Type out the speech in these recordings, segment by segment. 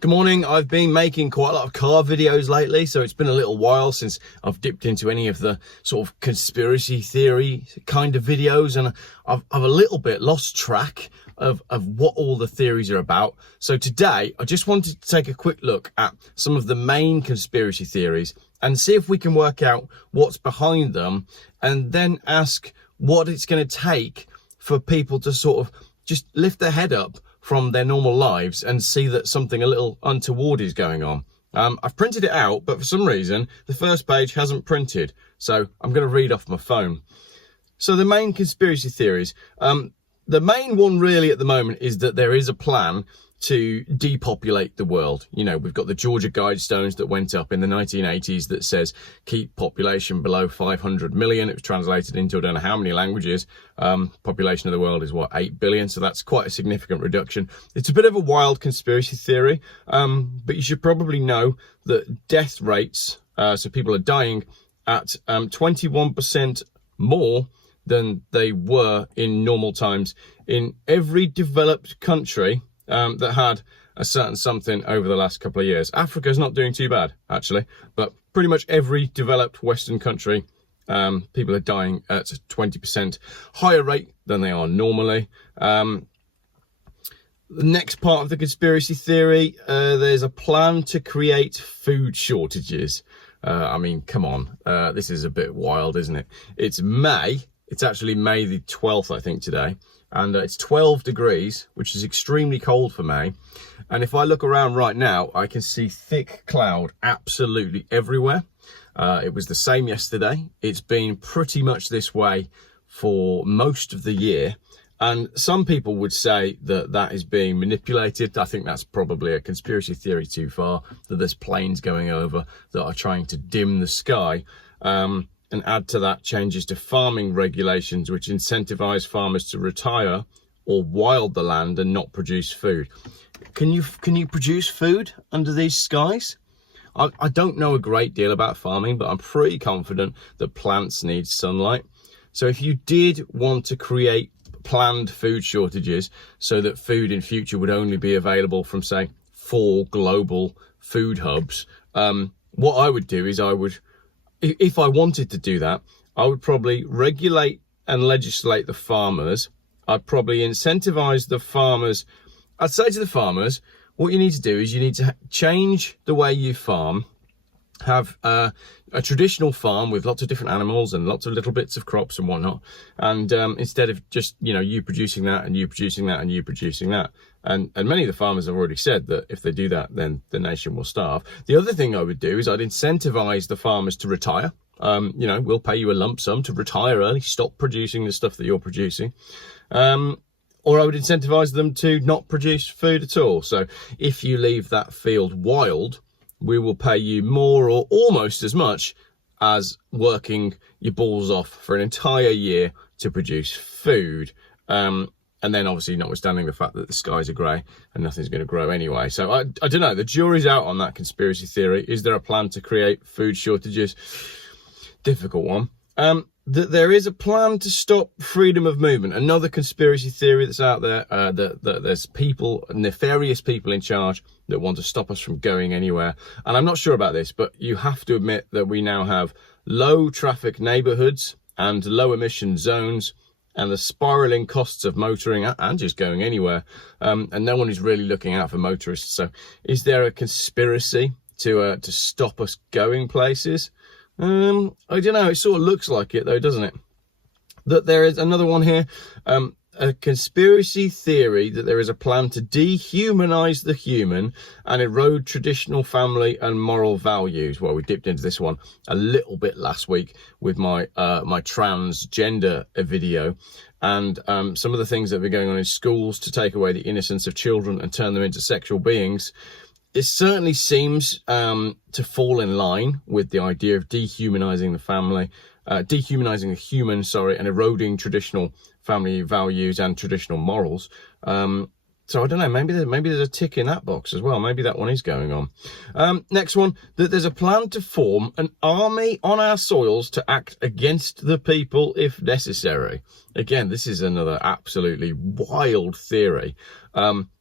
Good morning. I've been making quite a lot of car videos lately, so it's been a little while since I've dipped into any of the sort of conspiracy theory kind of videos, and I've a little bit lost track of what all the theories are about. So today I just wanted to take a quick look at some of the main conspiracy theories and see if we can work out what's behind them, and then ask what it's going to take for people to sort of just lift their head up from their normal lives and see that something a little untoward is going on. I've printed it out, but for some reason the first page hasn't printed, so I'm going to read off my phone. So the main conspiracy theories, the main one really at the moment is that there is a plan to depopulate the world. You know, we've got the Georgia Guidestones that went up in the 1980s that says keep population below 500 million. It was translated into I don't know how many languages. Population of the world is what, 8 billion, so that's quite a significant reduction. It's a bit of a wild conspiracy theory, but you should probably know that death rates, so people are dying at 21% more than they were in normal times in every developed country that had a certain something over the last couple of years. Africa's not doing too bad, actually, but pretty much every developed Western country, people are dying at a 20% higher rate than they are normally. The next part of the conspiracy theory, there's a plan to create food shortages. I mean, come on, this is a bit wild, isn't it? It's May. It's actually May the 12th, I think, today. And it's 12 degrees, which is extremely cold for May. And if I look around right now, I can see thick cloud absolutely everywhere. It was the same yesterday. It's been pretty much this way for most of the year. And some people would say that that is being manipulated. I think that's probably a conspiracy theory too far, that there's planes going over that are trying to dim the sky. And add to that changes to farming regulations, which incentivize farmers to retire or wild the land and not produce food. Can you produce food under these skies? I don't know a great deal about farming, but I'm pretty confident that plants need sunlight. So if you did want to create planned food shortages so that food in future would only be available from, say, 4 global food hubs, what I would do is if I wanted to do that, I would probably regulate and legislate the farmers. I'd probably incentivize the farmers. I'd say to the farmers, what you need to do is you need to change the way you farm, have a traditional farm with lots of different animals and lots of little bits of crops and whatnot. And instead of just, you producing that and you producing that and you producing that. And many of the farmers have already said that if they do that, then the nation will starve. The other thing I would do is I'd incentivize the farmers to retire. We'll pay you a lump sum to retire early, stop producing the stuff that you're producing. Or I would incentivize them to not produce food at all. So if you leave that field wild, we will pay you more or almost as much as working your balls off for an entire year to produce food. And then obviously notwithstanding the fact that the skies are grey and nothing's going to grow anyway. So I don't know, the jury's out on that conspiracy theory. Is there a plan to create food shortages? Difficult one. That there is a plan to stop freedom of movement. Another conspiracy theory that's out there, that there's people, nefarious people in charge that want to stop us from going anywhere. And I'm not sure about this, but you have to admit that we now have low traffic neighbourhoods and low emission zones, and the spiralling costs of motoring and just going anywhere. And no one is really looking out for motorists. So is there a conspiracy to stop us going places? I don't know. It sort of looks like it though, doesn't it? That there is another one here. A conspiracy theory that there is a plan to dehumanize the human and erode traditional family and moral values. Well, we dipped into this one a little bit last week with my transgender video, and some of the things that have been going on in schools to take away the innocence of children and turn them into sexual beings. It certainly seems to fall in line with the idea of dehumanizing the family, dehumanizing the human, and eroding traditional family values and traditional morals. So I don't know, maybe there's a tick in that box as well. Maybe that one is going on. Next one, that there's a plan to form an army on our soils to act against the people if necessary. Again, this is another absolutely wild theory.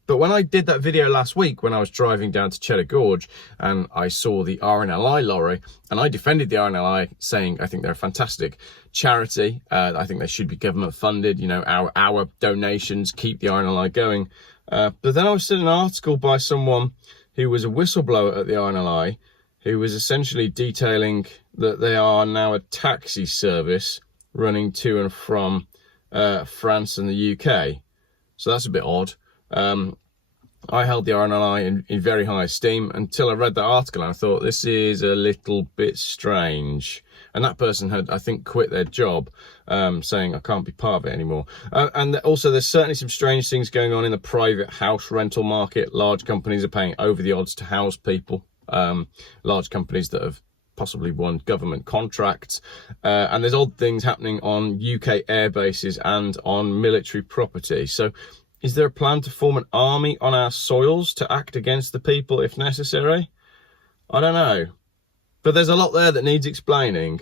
But when I did that video last week, when I was driving down to Cheddar Gorge and I saw the RNLI lorry, and I defended the RNLI, saying I think they're a fantastic charity. I think they should be government funded. You know, our donations keep the RNLI going. But then I was seeing an article by someone who was a whistleblower at the RNLI, who was essentially detailing that they are now a taxi service running to and from France and the UK. So that's a bit odd. I held the RNLI in very high esteem until I read that article, and I thought, this is a little bit strange. And that person had, I think, quit their job, saying, I can't be part of it anymore. And also, there's certainly some strange things going on in the private house rental market. Large companies are paying over the odds to house people. Large companies that have possibly won government contracts. And there's odd things happening on UK air bases and on military property. So is there a plan to form an army on our soils to act against the people if necessary? I don't know. But there's a lot there that needs explaining.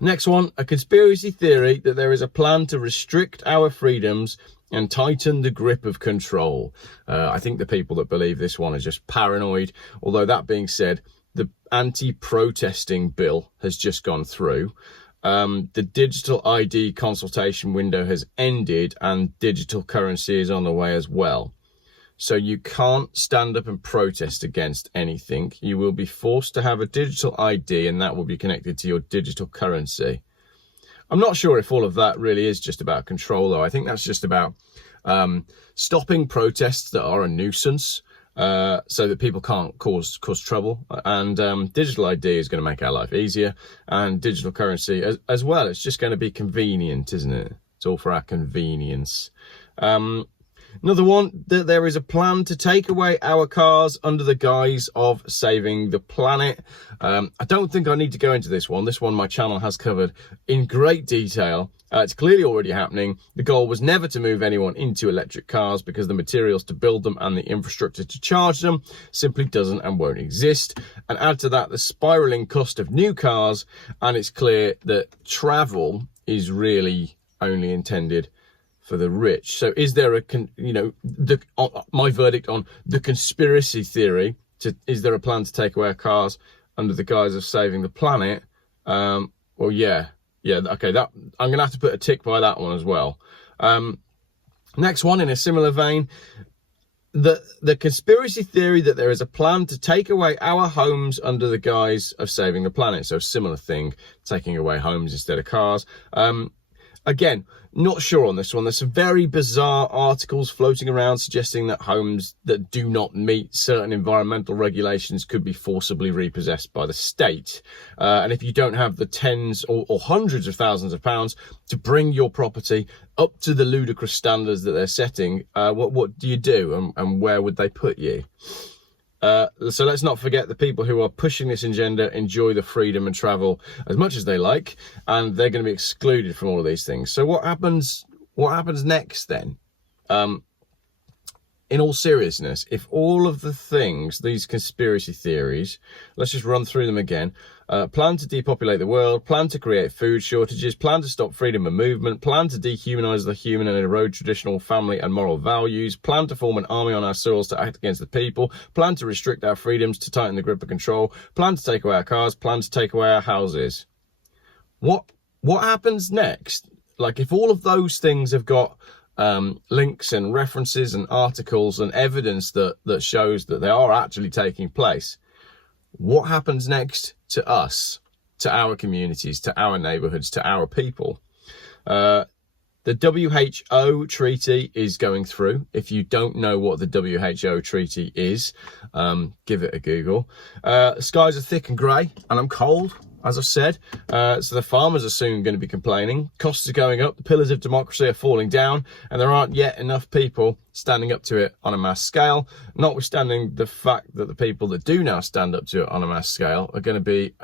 Next one, a conspiracy theory that there is a plan to restrict our freedoms and tighten the grip of control. I think the people that believe this one are just paranoid. Although that being said, the anti-protesting bill has just gone through. The digital ID consultation window has ended and digital currency is on the way as well. So you can't stand up and protest against anything. You will be forced to have a digital ID and that will be connected to your digital currency. I'm not sure if all of that really is just about control, though. I think that's just about stopping protests that are a nuisance, so that people can't cause trouble. And digital ID is going to make our life easier, and digital currency as well. It's just going to be convenient, isn't it? It's all for our convenience. Another one, that there is a plan to take away our cars under the guise of saving the planet. I don't think I need to go into this one. This one my channel has covered in great detail. It's clearly already happening. The goal was never to move anyone into electric cars because the materials to build them and the infrastructure to charge them simply doesn't and won't exist. And add to that the spiraling cost of new cars, and it's clear that travel is really only intended for the rich. So is there my verdict on the conspiracy theory is there a plan to take away our cars under the guise of saving the planet? Well, yeah, okay, that I'm gonna have to put a tick by that one as well. Next one, in a similar vein, the conspiracy theory that there is a plan to take away our homes under the guise of saving the planet. So similar thing, taking away homes instead of cars. Again, not sure on this one. There's some very bizarre articles floating around suggesting that homes that do not meet certain environmental regulations could be forcibly repossessed by the state. And if you don't have the tens or hundreds of thousands of pounds to bring your property up to the ludicrous standards that they're setting, what do you do, and where would they put you? So let's not forget the people who are pushing this agenda enjoy the freedom and travel as much as they like, and they're going to be excluded from all of these things. So what happens next then? In all seriousness, if all of the things, these conspiracy theories, let's just run through them again. Plan to depopulate the world, plan to create food shortages, plan to stop freedom of movement, plan to dehumanize the human and erode traditional family and moral values, plan to form an army on our soils to act against the people, plan to restrict our freedoms to tighten the grip of control, plan to take away our cars, plan to take away our houses. What happens next? Like, if all of those things have got links and references and articles and evidence that shows that they are actually taking place, what happens next to us, to our communities, to our neighborhoods, to our people? The WHO treaty is going through. If you don't know what the WHO treaty is, give it a Google. Skies are thick and grey, and I'm cold, as I've said. So the farmers are soon going to be complaining. Costs are going up, the pillars of democracy are falling down, and there aren't yet enough people standing up to it on a mass scale, notwithstanding the fact that the people that do now stand up to it on a mass scale are going to be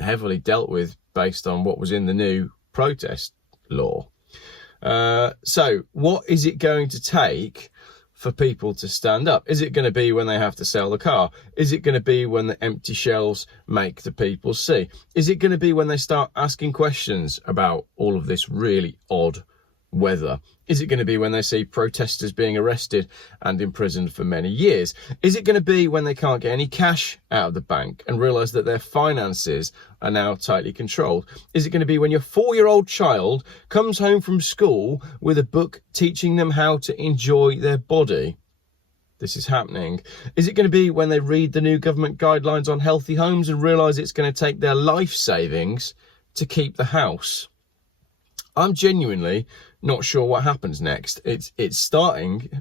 heavily dealt with based on what was in the new protest law. So what is it going to take for people to stand up? Is it going to be when they have to sell the car? Is it going to be when the empty shelves make the people see? Is it going to be when they start asking questions about all of this really odd weather? Is it going to be when they see protesters being arrested and imprisoned for many years? Is it going to be when they can't get any cash out of the bank and realise that their finances are now tightly controlled? Is it going to be when your 4-year-old child comes home from school with a book teaching them how to enjoy their body? This is happening. Is it going to be when they read the new government guidelines on healthy homes and realise it's going to take their life savings to keep the house? I'm genuinely not sure what happens next. It's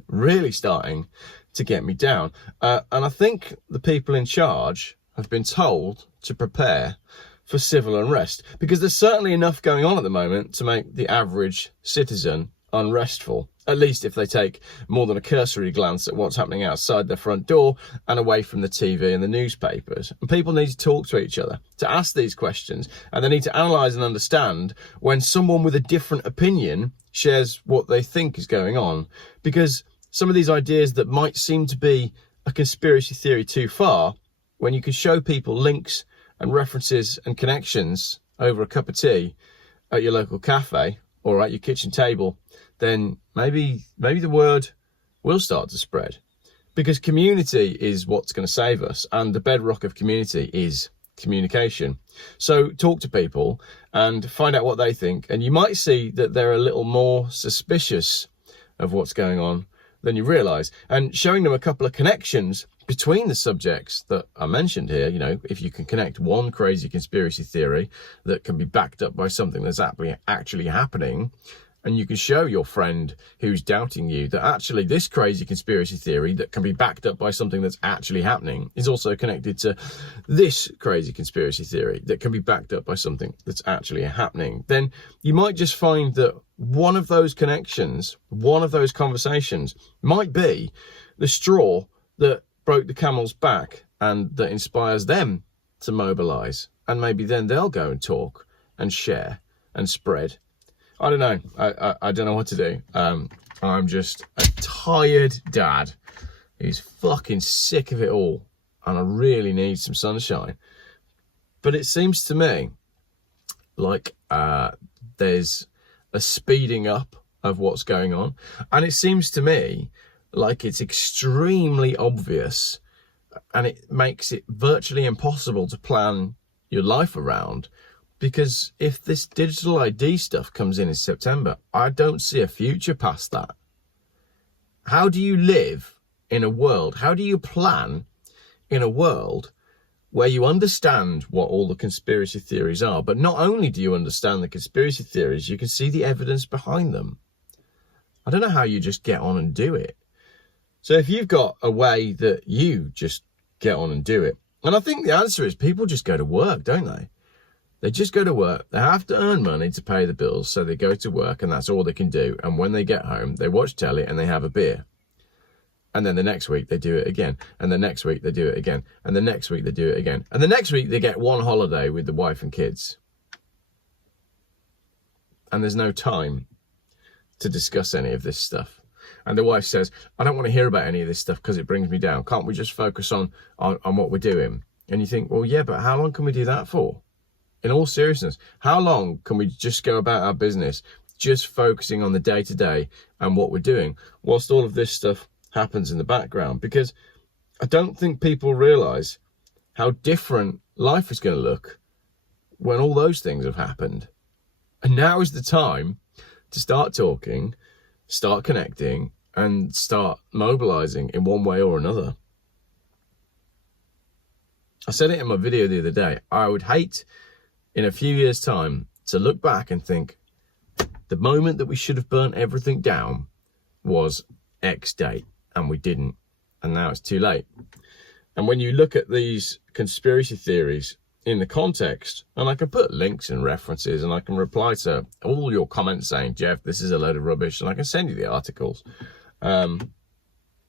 really starting to get me down. And I think the people in charge have been told to prepare for civil unrest, because there's certainly enough going on at the moment to make the average citizen unrestful, at least if they take more than a cursory glance at what's happening outside their front door and away from the TV and the newspapers. And people need to talk to each other, to ask these questions, and they need to analyse and understand when someone with a different opinion shares what they think is going on. Because some of these ideas that might seem to be a conspiracy theory too far, when you can show people links and references and connections over a cup of tea at your local cafe or at your kitchen table, then maybe the word will start to spread. Because community is what's going to save us, and the bedrock of community is communication. So talk to people and find out what they think, and you might see that they're a little more suspicious of what's going on than you realise. And showing them a couple of connections between the subjects that I mentioned here, you know, if you can connect one crazy conspiracy theory that can be backed up by something that's actually happening, and you can show your friend who's doubting you that actually this crazy conspiracy theory that can be backed up by something that's actually happening is also connected to this crazy conspiracy theory that can be backed up by something that's actually happening, then you might just find that one of those connections, one of those conversations might be the straw that broke the camel's back and that inspires them to mobilise. And maybe then they'll go and talk and share and spread. I don't know. I don't know what to do. I'm just a tired dad who's fucking sick of it all, and I really need some sunshine. But it seems to me like there's a speeding up of what's going on, and it seems to me like it's extremely obvious, and it makes it virtually impossible to plan your life around. Because if this digital ID stuff comes in September, I don't see a future past that. How do you live in a world? How do you plan in a world where you understand what all the conspiracy theories are, but not only do you understand the conspiracy theories, you can see the evidence behind them? I don't know how you just get on and do it. So if you've got a way that you just get on and do it, and I think the answer is people just go to work, don't they? They just go to work. They have to earn money to pay the bills, so they go to work and that's all they can do. And when they get home, they watch telly and they have a beer. And then the next week they do it again. And the next week they do it again. And the next week they do it again. And the next week they get one holiday with the wife and kids. And there's no time to discuss any of this stuff. And the wife says, I don't want to hear about any of this stuff because it brings me down. Can't we just focus on what we're doing? And you think, well, yeah, but how long can we do that for? In all seriousness, how long can we just go about our business, just focusing on the day-to-day and what we're doing, whilst all of this stuff happens in the background? Because I don't think people realise how different life is going to look when all those things have happened. And now is the time to start talking, start connecting, and start mobilising in one way or another. I said it in my video the other day. I would hate in a few years' time to look back and think the moment that we should have burnt everything down was X date, and we didn't, and now it's too late. And when you look at these conspiracy theories in the context, and I can put links and references, and I can reply to all your comments saying, Geoff, this is a load of rubbish, and I can send you the articles.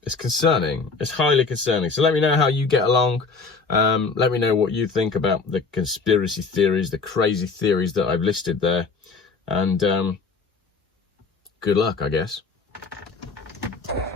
It's concerning. It's highly concerning. So let me know how you get along. Let me know what you think about the conspiracy theories, the crazy theories that I've listed there. And good luck, I guess.